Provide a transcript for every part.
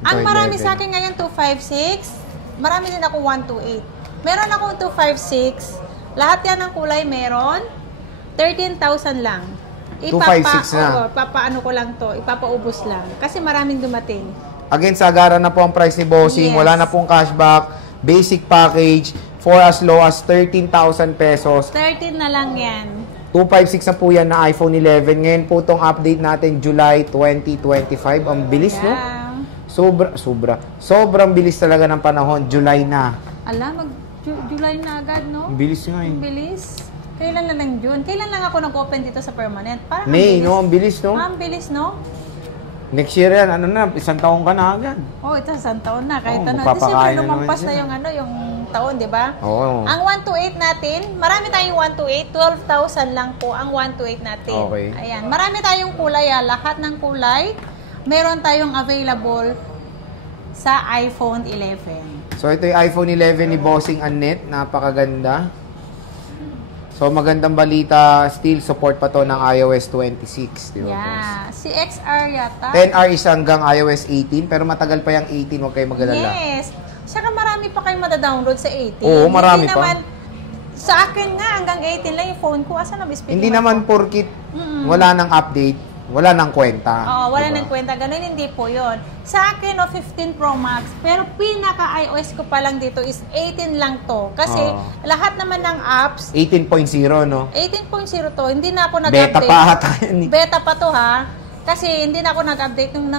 Ang marami sa akin ngayon, 256. Marami din ako 128. Meron akong 256. Lahat yan ng kulay meron. 13,000 lang. 256 na. Papaano ko lang to. Ipapaubos lang. Kasi maraming dumating. Again, sagara na po ang price ni Bossing. Yes. Wala na pong cashback. Basic package for as low as 13,000 pesos. 13 na lang yan. 256 na po yan na iPhone 11. Ngayon po itong update natin, July 2025. Ang bilis, no? Sobrang bilis talaga ng panahon. July na. July na agad, no? Ang bilis nga eh. Ang bilis. Kailan lang ng June? Kailan lang ako nag-open dito sa permanent? Parang May, no? Ang bilis, no? Ang bilis, no? Next year yan, ano na, isang taon ka na agad. Ito, isang taon na. Kahit ano. Magpapakain na lumampas naman na yung taon, di ba? Oo. Ang 128 natin, marami tayong 128. 12,000 lang po ang 128 natin. Okay. Ayan. Marami tayong kulay, lahat ng kulay. Meron tayong available sa iPhone 11. So, ito yung iPhone 11 ni Bossing Annette. Napakaganda. So, magandang balita. Still, support pa to ng iOS 26. Di ba, boss? Si XR yata. 10R is hanggang iOS 18. Pero matagal pa yung 18. Huwag kayo mag-alala. Yes. Saka marami pa kayong madadownload sa 18. Oo, marami Hindi pa. Naman, sa akin nga, hanggang 18 lang yung phone ko. Asan ang speaking? Hindi naman porkit wala nang update. Wala nang kwenta. Oo, wala nang kwenta. Ganun, hindi po yun. Sa akin, 15 Pro Max. Pero pinaka-iOS ko pa lang dito is 18 lang to. Kasi lahat naman ng apps, 18.0, no? 18.0 to. Hindi na ako nag-update. Beta pa ata yan. Beta pa to, ha? Kasi hindi na ako nag-update nung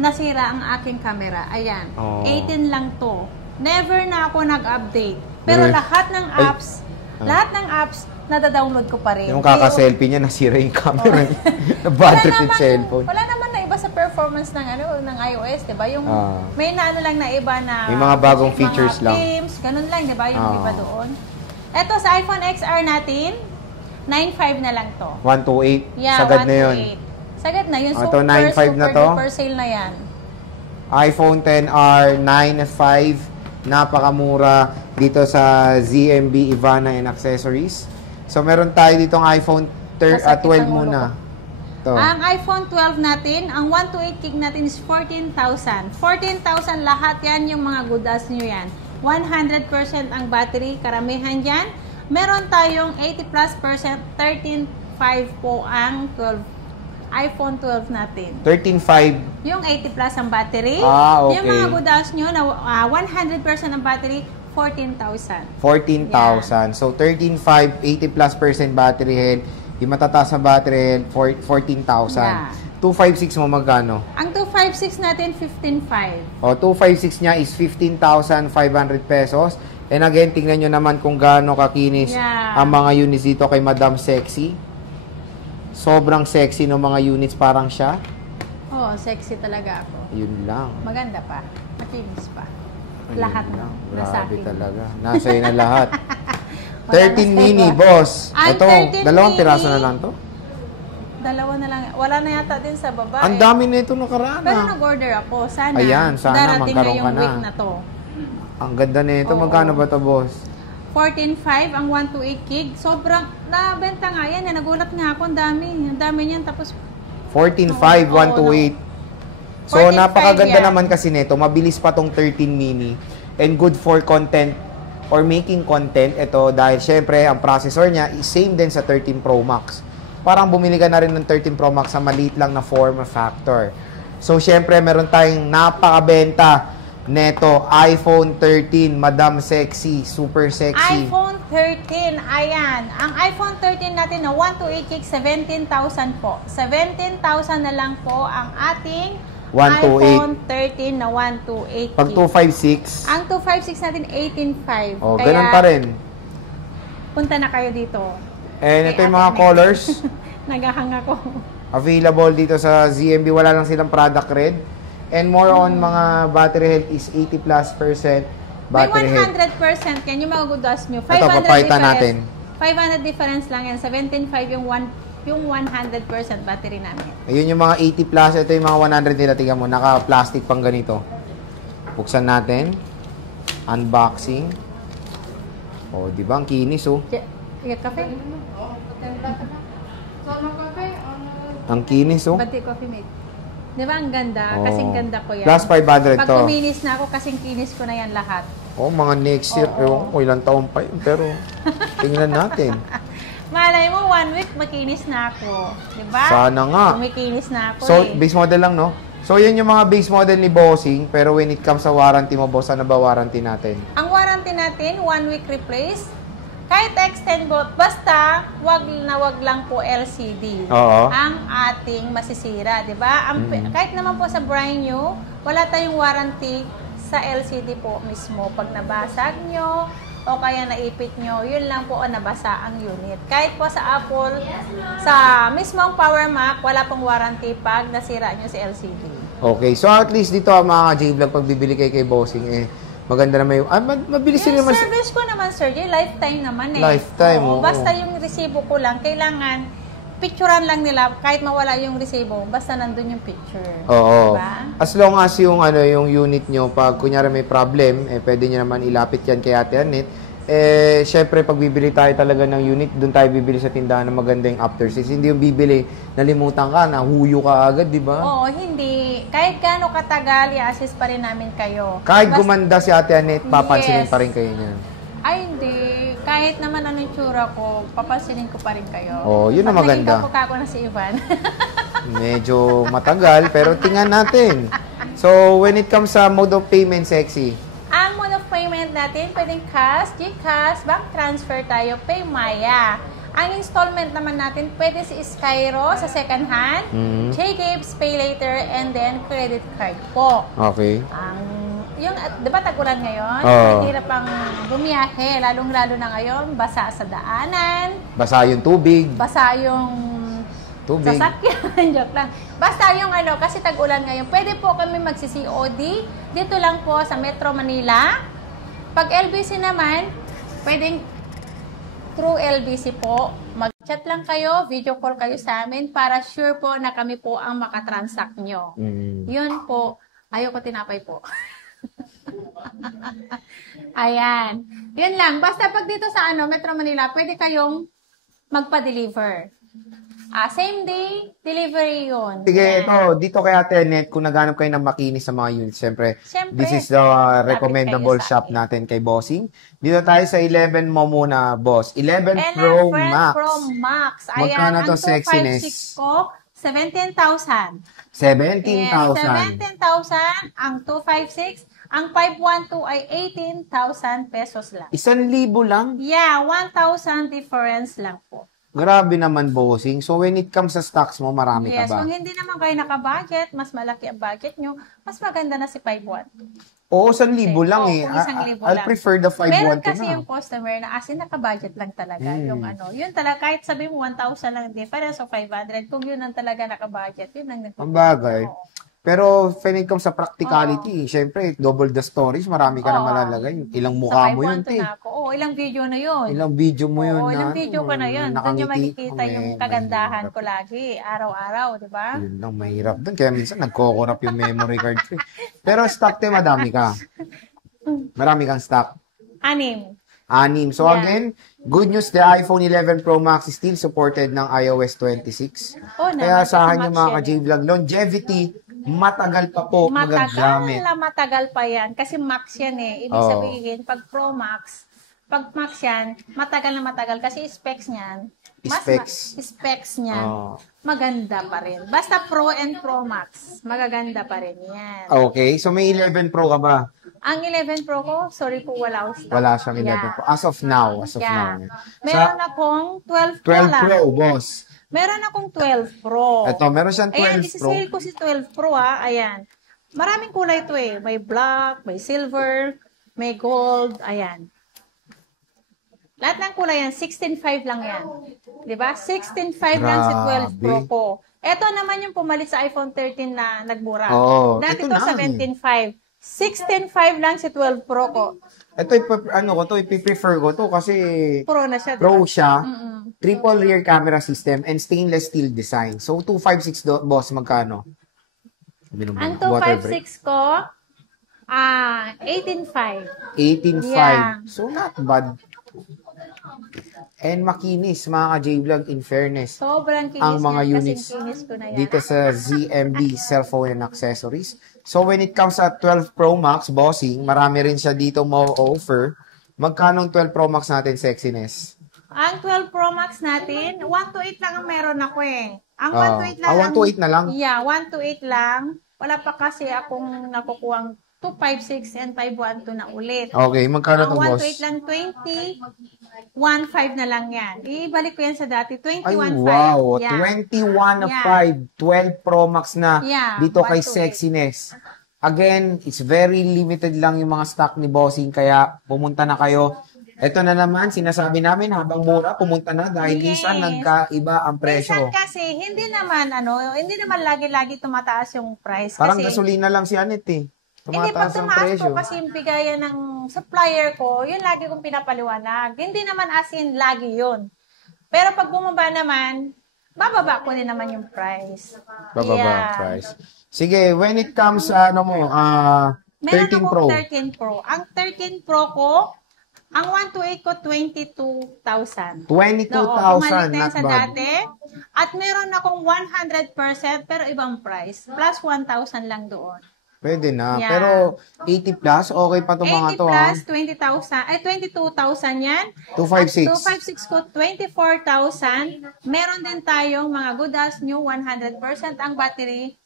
nasira ang aking camera. Ayan. 18 lang to. Never na ako nag-update. Pero lahat ng apps, nada-download ko pa rin. Yung kaka-selfie niya, nasira yung camera niya. Na-battery yung cellphone. Wala naman na iba sa performance ng iOS, di ba? Yung may na lang na iba na... May mga bagong features lang. Themes, ganun lang, di ba? Yung iba doon. Ito, sa iPhone XR natin, 9.5 na lang to. 128. Yeah, Sagad na yun. Sagad na yun. Ito, 9.5 na to. Super sale na yan. iPhone 10R, 9.5. Napakamura dito sa ZMB Ivana and Accessories. So, meron tayo ditong iPhone 12 muna. Ito. Ang iPhone 12 natin, ang 128 gig natin is 14,000. 14,000 lahat yan, yung mga good as nyo yan. 100% ang battery, karamihan dyan. Meron tayong 80+%, 13.5 po ang iPhone 12 natin. 13.5. Yung 80 plus ang battery. Okay. Yung mga good as nyo na 100% ang battery, 14,000. 14,000. So, 13.5, 80+% battery health. Yung matataas na battery health, 14,000. Yeah. 256 mo magkano? Ang 256 natin, 15,500. O, 256 niya is 15,500 pesos. And again, tingnan nyo naman kung gaano kakinis ang mga units dito kay Madam Sexy. Sobrang sexy ng mga units, parang siya. Oo, sexy talaga ako. Yun lang. Maganda pa. Makinis pa. Ayun Lahat lang. no. Nasa Grabe akin. talaga. Nasa iyo na lahat. 13 mini, boss. Ang Ito, 13 dalawang mini, piraso na lang to. Dalawa na lang. Wala na yata din sa babae. Ang dami na ito nakaraan. Pero nag-order ako. Sana. Ayan, sana darating magkaroon na yung ka na. week na to. Ang ganda na ito. Oo. Magkano ba to, boss? 14.5 ang 128 gig. Sobrang, nabenta nga yan. Nagulat nga ako. Ang dami. Ang dami niyan. Tapos, 14.5, 128. So, 14.5 napakaganda yan. naman kasi nito. Mabilis pa tong 13 mini. And good for content or making content. Ito, dahil syempre, ang processor niya is same din sa 13 Pro Max. Parang bumili ka na rin ng 13 Pro Max sa maliit lang na form factor. So, syempre, meron tayong napakabenta neto, iPhone 13, Madam Sexy, super sexy. iPhone 13, ayan. Ang iPhone 13 natin na 128 gig, 17,000 po. 17,000 na lang po ang ating 128. iPhone 13 na 128 Pag gig. 256, Ang 256 natin, 18,500. oh, ganun pa rin. Punta na kayo dito. And ito Kay yung mga Ate colors. Nagahang ako. Available dito sa ZMB. Wala lang silang product red. And more on mga battery health is 80+% May battery health. 100% yan yung mga gudas nyo. Ito, papalitan natin. 500 difference lang yan. 17.5 yung 100% battery namin. Ayun yung mga 80 plus. Ito yung mga 100 nila. Tingnan mo, naka-plastic pang ganito. Buksan natin. Unboxing. Oh, di ba? Ang kinis, oh. Ikat kape? Ang kinis, oh. Bati coffee mate. Di ba ang ganda? Oo. Kasing ganda ko yan. Plus 500 Pag to. kuminis na ako, kasing kinis ko na yan lahat. Oh, mga next year. Oo. Ewan ko, ilang taon pa yun. Pero, tingnan natin. Malay mo, 1 week makinis na ako. Di ba? Sana nga. Kumikinis na ako So, eh. base model lang, no? So, yun yung mga base model ni Bossing. Pero when it comes sa warranty mo, boss, ano ba warranty natin? Ang warranty natin, 1 week replace. Kahit extend mo, basta wag lang po LCD. Oo. Ang ating masisira, di ba? Kahit naman po sa brand new, wala tayong warranty sa LCD po mismo. Pag nabasag nyo, o kaya naipit nyo, yun lang po o nabasa ang unit. Kahit po sa Apple, sa mismong Power Mac, wala pong warranty pag nasira nyo si LCD. Okay. So, at least dito, mga J-Vlog, pag bibili kay Bossing, maganda naman yung... mabilis din Yung naman. service ko naman, Sir Jay, lifetime naman eh. Lifetime, oo. Basta yung resibo ko lang, kailangan picturean lang nila kahit mawala yung resibo, basta nandun yung picture. Oo. Diba? As long as yung yung unit nyo, pag kunyari may problem, pwede nyo naman ilapit yan kay Ate Anet. Syempre, pag bibili tayo talaga ng unit, doon tayo bibili sa tindahan ng maganda yung after sales. Hindi yung bibili, nalimutan ka, nahuyo ka agad, di ba? Oo, hindi. Kahit gaano katagal, i-assist pa rin namin kayo. Kahit gumanda si Ate Anet, papansinin Yes. pa rin kayo niyan. Ay, hindi. Kahit naman anong tsura ko, papansinin ko pa rin kayo. Oo, yun ang Pag maganda. naging kamukha ko na si Ivan. Medyo matagal, pero tingnan natin. So, when it comes sa mode of payment, sexy. Ang mode of payment natin, pwedeng cash, GCash, bank transfer tayo, PayMaya. Ang installment naman natin, pwede si Skyro sa second hand, J-Gibbs, Pay Later, and then credit card po. Okay. Yung, di ba tagulan ngayon? Oo. Mahirap ang bumiyahe, lalong-lalo na ngayon, basa sa daanan, Basa yung tubig. basa yung Tubig. sasakyan, joke lang. Basta yung kasi tag-ulan ngayon, pwede po kami magsi-COD dito lang po sa Metro Manila. Pag LBC naman, pwedeng through LBC po, mag-chat lang kayo, video call kayo sa amin para sure po na kami po ang makatransact nyo. Yun po. Ayoko tinapay po. Ayan. Yun lang. Basta pag dito sa Metro Manila, pwede kayong magpa-deliver. Same day, delivery yun. Sige, Ayan. ito, dito kay Ate Anet, kung naghanap kayo ng makinis sa mga units, siyempre, Siyempre, this is the recommendable lapit kayo sa shop natin kay Bossing. Dito tayo sa 11 mo muna, boss. 11 Pro Max. Pro Max. Ayan, Magkano to, ang 256 sexiness? ko, 17,000. 17,000. Yes, 17,000 ang 256. Ang 512 ay 18,000 pesos lang. 1,000 lang? Yeah, 1,000 difference lang po. Grabe naman, Bossing. So, when it comes sa stocks mo, marami ka Yes, ba? kung hindi naman kayo naka-budget, mas malaki ang budget nyo, mas maganda na si 512. Oo, 1,000 lang Oo, eh. kung 1,000 I'll lang. prefer the 512 Meron kasi na. yung customer na as in naka-budget lang talaga. Yung yun talaga, kahit sabi mo 1,000 lang din, para sa 500. Kung yun ang talaga naka-budget, yun ang Ang bagay. Oo. Pero when it comes sa practicality, syempre, double the storage, marami ka na Oo. malalagay. Ilang Sa mukha mo yun, 512 te. na ako. Oo, ilang video na yun. Ilang video mo yun Oo, na. ilang video ko na yun. Doon yung nakangiti. makikita yung kagandahan ko lagi, araw-araw, di ba? Yun lang, mahirap doon. Kaya minsan nagko-corrupt yung memory card ko. Pero stock, te, madami ka. Marami kang stock. 6. 6. So Yeah. again, good news, the iPhone 11 Pro Max is still supported ng iOS 26. Oh, Kaya naman, asahan kasi nyo Max mga yan ka-J-Vlog, longevity, matagal pa po matagal pa yan. Kasi Max yan eh. Ibig Oo. sabihin, pag Pro Max, pag Max yan, matagal na matagal. Kasi specs niyan, specs niyan, maganda pa rin. Basta Pro and Pro Max, magaganda pa rin yan. Okay, so may 11 Pro ka ba? Ang 11 Pro ko, sorry po, wala akong stock. Wala siyang 11 Pro. As of now, Yeah. now. Meron akong 12 Pro 12 lang. Pro, boss. Meron akong 12 Pro. Ito, meron siyang 12 Ayan, Pro. isi-sale ko si 12 Pro Ayan. Maraming kulay ito eh. May black, may silver, may gold. Ayan. Lahat ng kulay yan, 16.5 lang yan. Diba? 16.5 lang si 12 Pro Grabe. ko. Ito naman yung pumalit sa iPhone 13 na nagmura. Oo, Dati ito to na. 17.5. 16.5 lang si 12 Pro ko. Ito, ipiprefer ko to kasi Pro na siya. Pro Diba? siya, triple rear camera system, and stainless steel design. So, 256 boss, magkano? Ang 256 ko, 18.5. 18.5. Yeah. So, not bad. And makinis, mga ka-J-Vlog, in fairness. Sobrang kinis Ang mga yan, units kasing kinis ko na yan. dito sa ZMB Cellphone and Accessories. So, when it comes sa 12 Pro Max, bossing, marami rin siya dito mo-offer. Magkano ang 12 Pro Max natin, sexiness? Ang 12 Pro Max natin, 128 lang ang meron ako eh. Ang 128 lang. 128 na lang? Yeah, 128 lang. Wala pa kasi akong nakukuhang 256 and 512 na ulit. Okay, magkano Ang to, boss? 128 lang, 20, 15 na lang yan. Ibalik ko yan sa dati, 21.5. Ay, wow. Yeah. 21.5, 12 Pro Max na Yeah, dito kay 128. Sexiness. Again, it's very limited lang yung mga stock ni Bossing, kaya pumunta na kayo. Ito na naman, sinasabi namin, habang mura, pumunta na dahil Yes. minsan nagkaiba ang presyo. Minsan kasi, hindi naman lagi-lagi tumataas yung price. Parang kasi, gasolina lang si Anet eh. hindi, pag Tumataas ang tumaas presyo. po kasi yung bigayan ng supplier ko, yun lagi kong pinapaliwanag. Hindi naman as in lagi yun. Pero pag bumaba naman, bababa ko din naman yung price. Bababa Yeah. ang price. Sige, when it comes sa Meron 13 akong Pro. 13 Pro. Ang 13 Pro ko, ang 128 ko, 22,000. 22,000, Pumalit na yan not sa bad. dati. At meron akong 100% pero ibang price. Plus 1,000 lang doon. Pwede na. Yeah. Pero 80 plus, okay pa itong mga 80 to. plus, 20,000. Ay, 22,000 yan. 256. At 256 ko, 24,000. Meron din tayong mga good as new, 100% ang battery.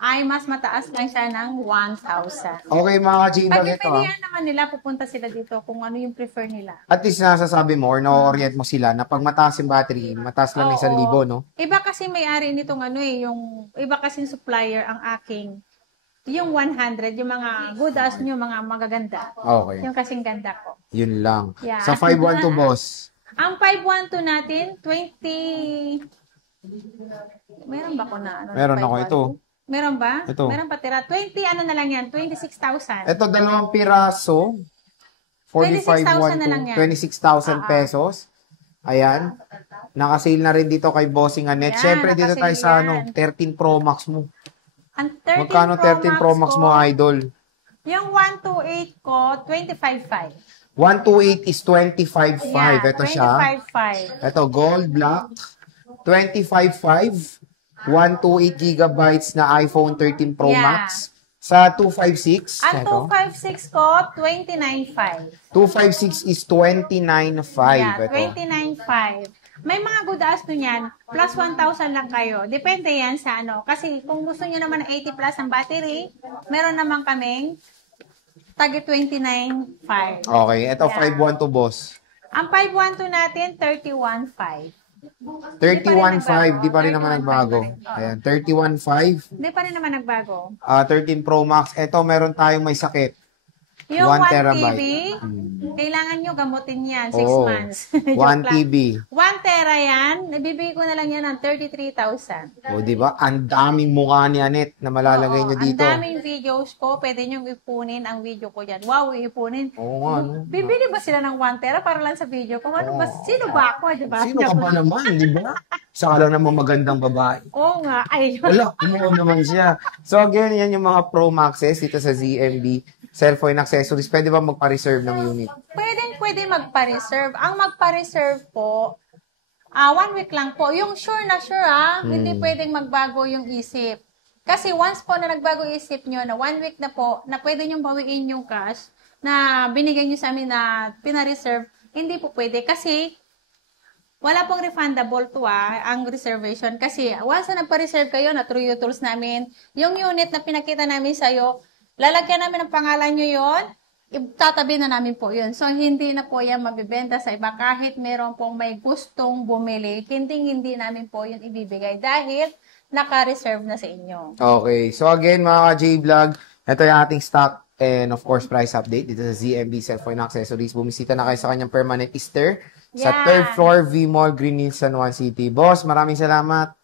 Ay, mas mataas lang siya ng 1,000. Okay mga ka-J-Vlog ito. Pag-ipilihan naman nila, pupunta sila dito kung ano yung prefer nila. At least nasasabi mo or na-orient mo sila na pag mataas yung battery, mataas lang Oo. 1,000, no? Iba kasi may-ari nitong yung iba kasi supplier ang aking. Yung 100, yung mga good as new, mga magaganda. Okay. Yung kasing ganda ko. Yun lang. Yeah. Sa 512 boss. Ang 512 natin, 20... Meron ba ko na? Meron ako 512? ito. Meron ba? Ito. Meron pa tira. 20, ano na lang yan? 26,000. Ito, 2 piraso. 26,000 na lang yan. 26,000 pesos. Ayan. Nakasale na rin dito kay Bossing Anet. Yan, Siyempre, dito tayo sa nakasale yan. 13 Pro Max mo. Ang 13 Magkano 13 Pro Max ko, mo, idol? Yung 128 ko, 25,500. 128 is 25.5. Yeah, Ito siya. 25,500. Ito, gold black. 25.5. 128 gigabytes na iPhone 13 Pro Yeah. Max. Sa 256. Ang Ito. 256 ko, 29,500. 256 is 29.5. Yeah, Ito. 29,500. May mga good as nun yan, plus 1,000 lang kayo. Depende yan sa ano. Kasi kung gusto nyo naman ng 80 plus ang battery, meron naman kaming tagi 29,500. Okay. Ito, Yeah. 512 boss. Ang 512 natin, 31,500. 31.5. Di pa rin naman 31.5 nagbago. pa rin. Oo. Ayan. 31.5. Hindi pa rin naman nagbago. 13 Pro Max. Ito, meron tayong may sakit. Yung 1 1 terabyte. TB, kailangan nyo gamutin yan, 6 Oo. months. 1 Joke lang. TB. 1 tera yan, nabibigay ko na lang yan ng 33,000. O, di ba? Ang daming mukha ni Anet na malalagay nyo dito. Ang daming videos ko, pwede nyo ipunin ang video ko dyan. Wow, ipunin. Oo nga, no? Bibili ba sila ng 1 tera para lang sa video ko? Ano ba? Sino ba ako, di ba? Sino ka ba naman, di ba? Saka lang naman magandang babae. Oo nga. Ay, Wala, umuo naman siya. So again, yan yung mga Pro Maxes dito sa ZMB. Cellphone accessories. Pwede ba magpa-reserve ng unit? pwede magpa-reserve. Ang magpa-reserve po, 1 week lang po. Yung sure na sure, hindi pwedeng magbago yung isip. Kasi once po na nagbago isip nyo, na 1 week na po, na pwede nyo bawiin yung cash na binigay nyo sa amin na pina-reserve, hindi po pwede. Kasi wala pong refundable to ang reservation. Kasi once na nagpa-reserve kayo, na through yung tools namin, yung unit na pinakita namin sa'yo, lalagyan namin ang pangalan nyo yon, tatabi na namin po yun. So, hindi na po yan mabibenta sa iba. Kahit meron pong may gustong bumili, hindi namin po yun ibibigay dahil naka-reserve na sa inyo. Okay. So again, mga ka-J-Vlog, ito yung ating stock and of course price update dito sa ZMB Cellphone Accessories. Bumisita na kayo sa kanyang permanent store sa Yeah. 3rd floor V Mall, Green Hills, San Juan City. Boss, maraming salamat.